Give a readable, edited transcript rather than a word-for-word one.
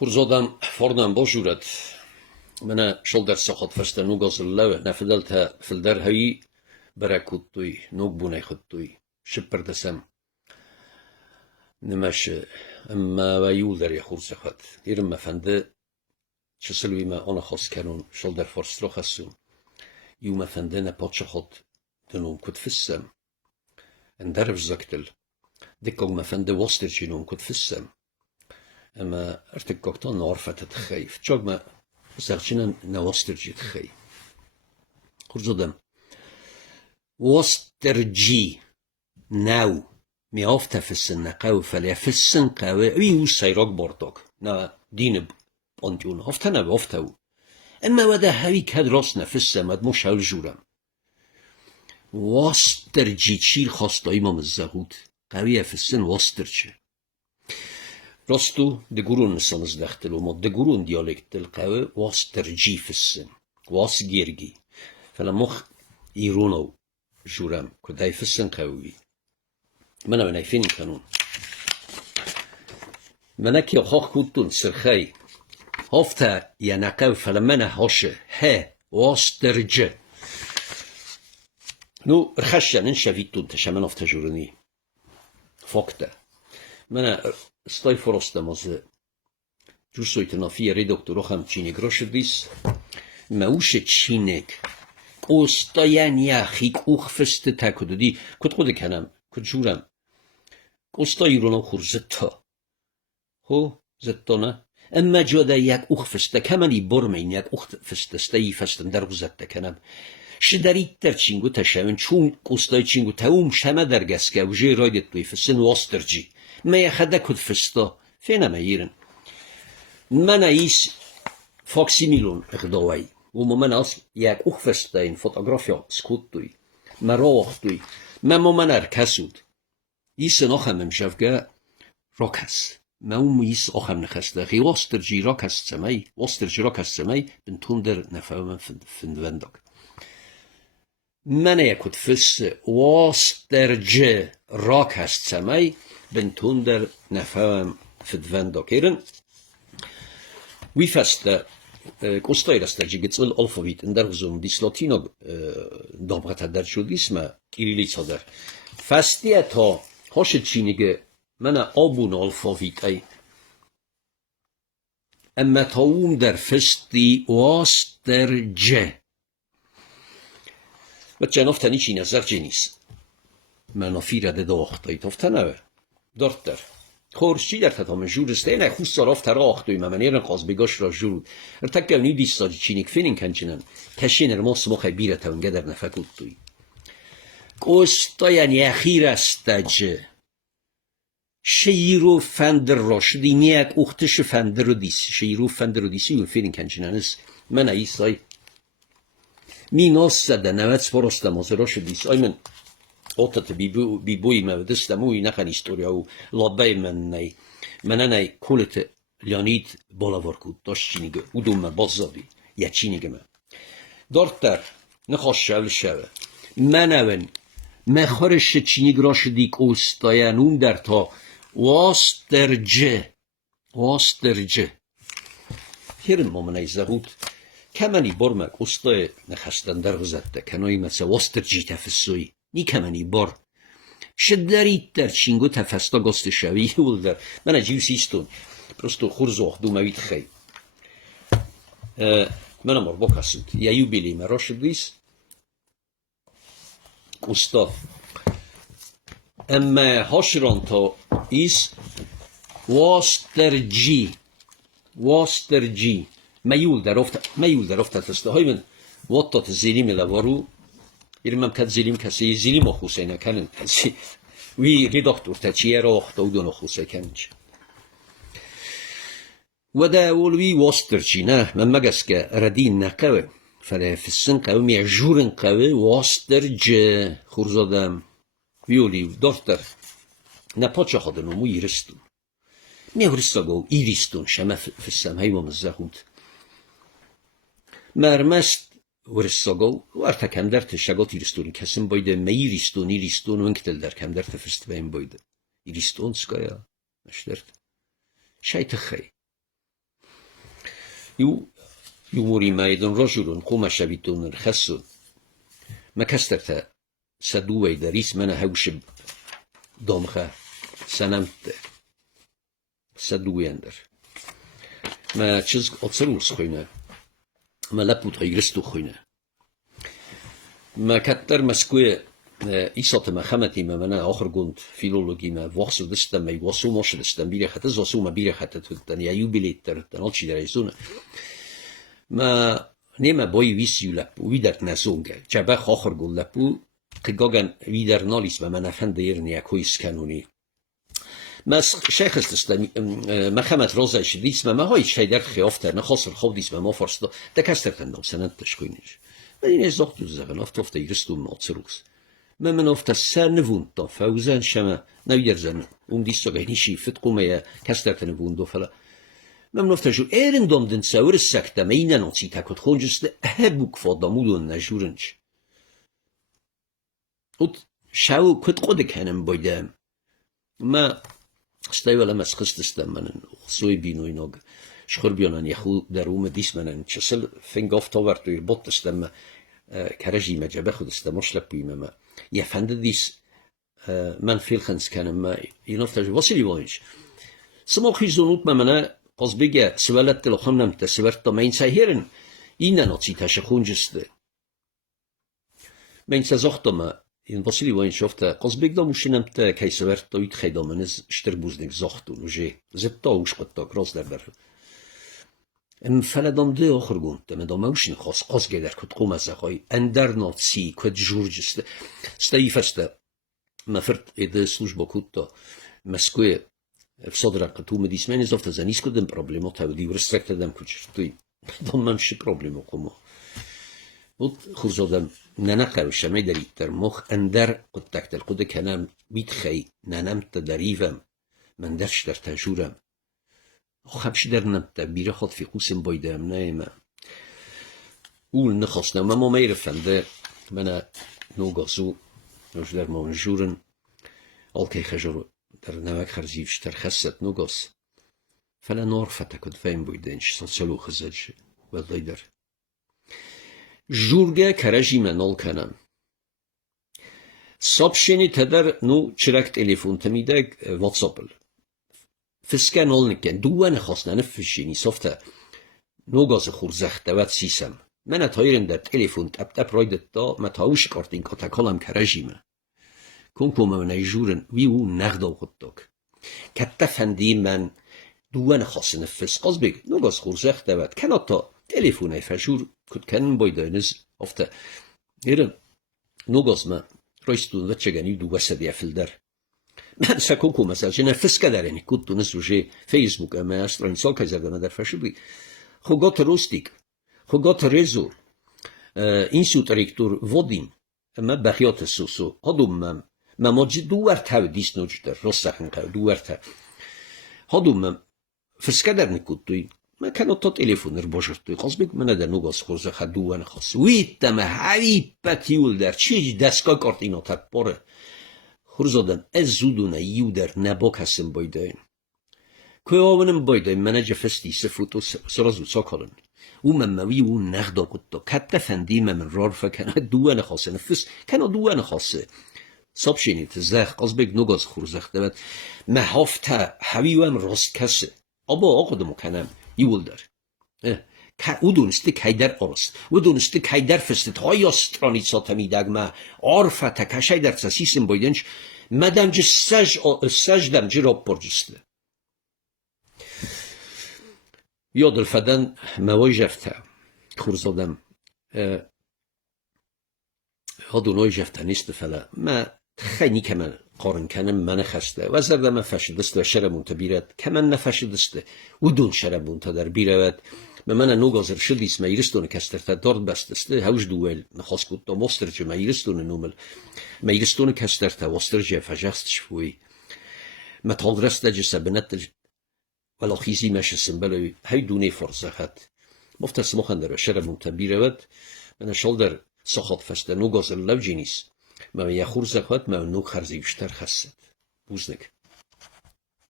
Хуrzodam fornam bożuret. Mene shoulder sochot feste nugos lewe. Na fidelta filder hayi berekuttuy. Nug bunay khuttuy. Shipper desem. Nimash amma vayulder ya khurzachat. Irma fende çisilwi ma ona khos kanun shoulder forstro khasum. Yuma fende na potchot denum kut fissem. En derf zaktel. Dikkog ma fende wosterchinum kut fissem. اما ارتكوكتون نورفة تخيف تشوق ما سرچنا نوسترجي تخي خرجودم وسترجي ناو ميافتا في السن قاو فليا في السن قاو ويو سيروك بورتوك نا دينب انتون هفتنا بوفتاو اما ودا هاويك هاد راسنا في السماد مش هاول جورم وسترجي تشيل خاصة امام الزهود قاوية في السن وسترجي راستو دگرون نسانز دختل و ما دگرون دیالکت القوه واس ترجی فسن واس گیرگی فلا مخ ایرونو جورم کدای فسن قوی منو نایفین کنون منکی آخاق کودتون سرخی هفته یا نقو فلا منه هاشه ها واس ترجه نو رخشن انشویتون تشمن افته جورنی فاکته منه Stai forostem az gyuszojtan a fiere doktor ocham csinig rosedis, ma use csinig, osztajan jachik uchfeste takododi, kod kode kenem, kod jurem, osztajron ochur zetta. Ho, zettana, emma jada jak uchfeste, kemeni bormein jak uchfeste, stai festen dergzette kenem. Shidarit csingu tesheven, chun osztaj csingu teum shema dergeske, uje rajdet tui fessen wasterji. ما يخدك الفسطة فينا ما يرن ما نايس فاكسيميلون اخدوي ومن اصل ياك اخفستين فوتوغرافيا سكوتوي ما روختوي ما من اركسود يس نخم مشافقا روكس ما يس اخم نخسته غي وسترجي روكس سمي وسترجي روكس سمي بنتوندر نفهم فندوندك من يكود فس وسترجي روكس سمي بنتوندر نفهم فدوندك إيرن ويفست قصتي رسترجي قصل الألفابيت اندرزوم ديس لاتينو دابغتا در شد اسم كيريليتسا در فستية تا هاش تشينيجي منا آبون الألفابيت أي أما تاوم در فستي واسترجي بچه نفتنی چی نظر جنیس من فیره ده داخت ای تفتنه دارتر خورشی در تتام جورسته نه خوست صراف تراخت و من قاز بگاش را جور ارتکل نی دیستاجی چینیک فینین کنچنن کشین ارماس مخی بیره تونگه در نفکوت توی قستا یعنی اخیر استج شیرو فندر راشدی نیک اختش فندر رو دیس شیرو فندر رو دیسی یون فینین کنچنن از من ایستای می ناس زده نوت سپرستم از راش دیس آی من اوتت بی ما دستموی نخن استوریا و لابای من نی کولت لیانید بالاور کود داشت چینیگه او دوم بازدی یا چینیگه من دارتر نخواست شوه من اون مخارش چینیگ راش دیک اوستاینون در تا واسترجه هیرن مامنای زهود کمانی برمک اوستای نخستن در غزده کنایی مثل واسترجی تفسوی نی کمانی بار شدری در چینگو تفستا گست شوی ولدر من اجیو سیستون پرستو خورزوخ دو موید خی من امار بکسید یا یو بیلی مرا شدیس استا اما هاشران تا ایس واسترجی میول در افت تسته های من وطت زیلی ملوارو يرمم كات زيليم كاسي زيليم أخوسينا كانن كاسي وي ريدكتور تاتشي روح تودون أخوسي كانش ودا ولوي واسترجينا من مجسك ردين نقوي فلا في السن قوي ميعجورن قوي واسترج خورزادم ويولي دفتر نباتش خدنو مو يرستون ميورستاغو يرستون شما في السم هيوم الزهود مرمست ورساگو وارتا کم در تشگات ایرستون کسیم بایده میریستون ونکتل در کم در تفرست بیم بایده ایرستون سکایا نشدرد شایت خی يوموري مايدن رجل قوم شبيتون خسون ما كسترت سدوي دريس منا هوشب دومخه سنمت سدوي اندر ما چیز اتسروس خوینه ما لپوت هیرستو خوینه ما کتر مسکوی ایسات ما خمتی ما من آخر گوند فیلولوژی ما واسو دستم می واسو ماش دستم بیره خط زاسو ما بیره خط تن یا یوبیلیت تن آل چی درایزونه ما نیما بای ویسیو لپو ویدر نزونگه جبه آخر گوند لپو قگاگن ویدر نالیس و من افند دیرنی اکویس کنونی ما شیخ استستم ما خمت رازش دیس ما های شیدر خیافته نخواستر خوب دیس ما فرستا دکستر تندم سنت تشکینش این از دکتر زغن افت ایرستو ماتسروس من افت سنوون تا فوزن شما نویرزن دیس تو گهنی شیفت قومه کستر تنوون دو فلا من افت جو ایرندم دن سوار سکته مینه ناسی تکت خونجست هبوک فادامودون نجورنج ات شاو کت قد کنم بایدم ما استایولا مسخست استم من سوی بینو ایناگ شخور بیانن یخو در اوم دیس منن چسل فنگ آفتاور توی بط استم کرجی مجبه خود استم مشلب بیمه ما یفنده دیس من فیل خنس کنم ما این افتاج واسیلی وانج سما خیزونوت منه قص بگه سوالت دلو خم نمته سوالت دا مین سایهرن این ناتی تشخون جسته مین سازاختا ما این واسیلی وان شفته قص بگه موشینم تا کیسورت داید خیدامنز شتربوزنگ زاختون وجه زبتا اوش قطا کراس در فلدام ده آخر گونده مدام اوشین خواست قص گه در کت قوم از اقای اندر ناتسی کت جورجسته استایفسته ما فرد ایده سلوش با کتا مسکوی افساد رقتو مدیس من از افت زنیس کدن پرابلیمات هودی و رسترکت دم کچرتوی دام من شی پرابلیمو قومو بود خوزادم ننقروشه می دارید در مخ اندر قد تکتل قد کنم بید خی ننم تا دریوم من درش در تجورم خبش در نمتا بیره خود فی قوسم بایدم نه من اول نخواستم ما میرفنده من نوگازو نوش در مانجورن آلکی خجر در نوک خرزیفش تر خست نوگاز فلا نعرفت کد فهم بایدنش سلو خزدش والله در جورگه کرجی منال کنم سابشینی تدر نو چرک تلفون تمیده واتساپل فسکه نال نکن دوانه خواستن نفشینی صفته نوگاز خورزخت دوت سیسم من اتایرن در تلفون تب تب رایدت دا متاوش کارتین که تکالم کرجی من کنکو من ایجورن وی او نغدا خود داک کتا فندی من دوانه خواستن نفس قاز بگ نوگاز خورزخت دوت کنه تا تلفونه فجور کد کنن بایداینز افته ایرن نوگاز من رایستون و چگنی دو وسط یفل در من سکون که مثلا چه نفس کدرنی کد تونست روشه فیسبوک اما است رنسال که زرگانه در فشو بی خوگات روستیک خوگات رزو این سوت ریکتور ودیم اما بخیات سوسو هادوم من ماجی دوارت هاو دیس نوج در راستخن قو دوارت هادوم من فس کدرنی کد توی ما كانوا تو تليفون ربوجرتو قصبك من هذا نوغاس خورزه خدو وانا خاص ويتما هاي باتيول در چی دسکا کارتینو تپاره خورزادم از زودونه یودر نباک هستم بایداین که آونم بایداین منجه فستی سفوتو سرازو ساکارن او مموی او نغدا کتا کتا فندی من رارفه کنه دوانه خاصه نفس کنه دوانه خاصه ساب شینید زخ قصبك نوغاس خورزخ دوت محافته حویوام راست کسه آبا آقا دمو کنم یول در او دونسته که در آرست و دونسته که در فستت های استرانی ساته میدگ ما عارفه تکشه در سسیسم بایدنش مدنج سج دمجی راب پرجسته یاد الفدن موای جفته خورزادم ها دونای جفته نیست فلا ما خیلی که من قارن کنم من خسته و زرده من فشدست و شرمون تا بیرد که من نفشدسته و دون شرمون تا در بیرود به من نوگازر شدیس میرستون کستر تا دارد بستسته هوش دوول نخواست کود تا مسترجه میرستون نومل میرستون کستر تا وسترجه فجست شفوی متال رسته جسه بنت ولا خیزی مشسن بلوی هی دونه فرصه خد مفتس مخندر و شرمون تا بیرود من شال در سخات فسته نوگازر لو جینیس ما یخور زخوت ما نو خرزیوشتر خست بوزنک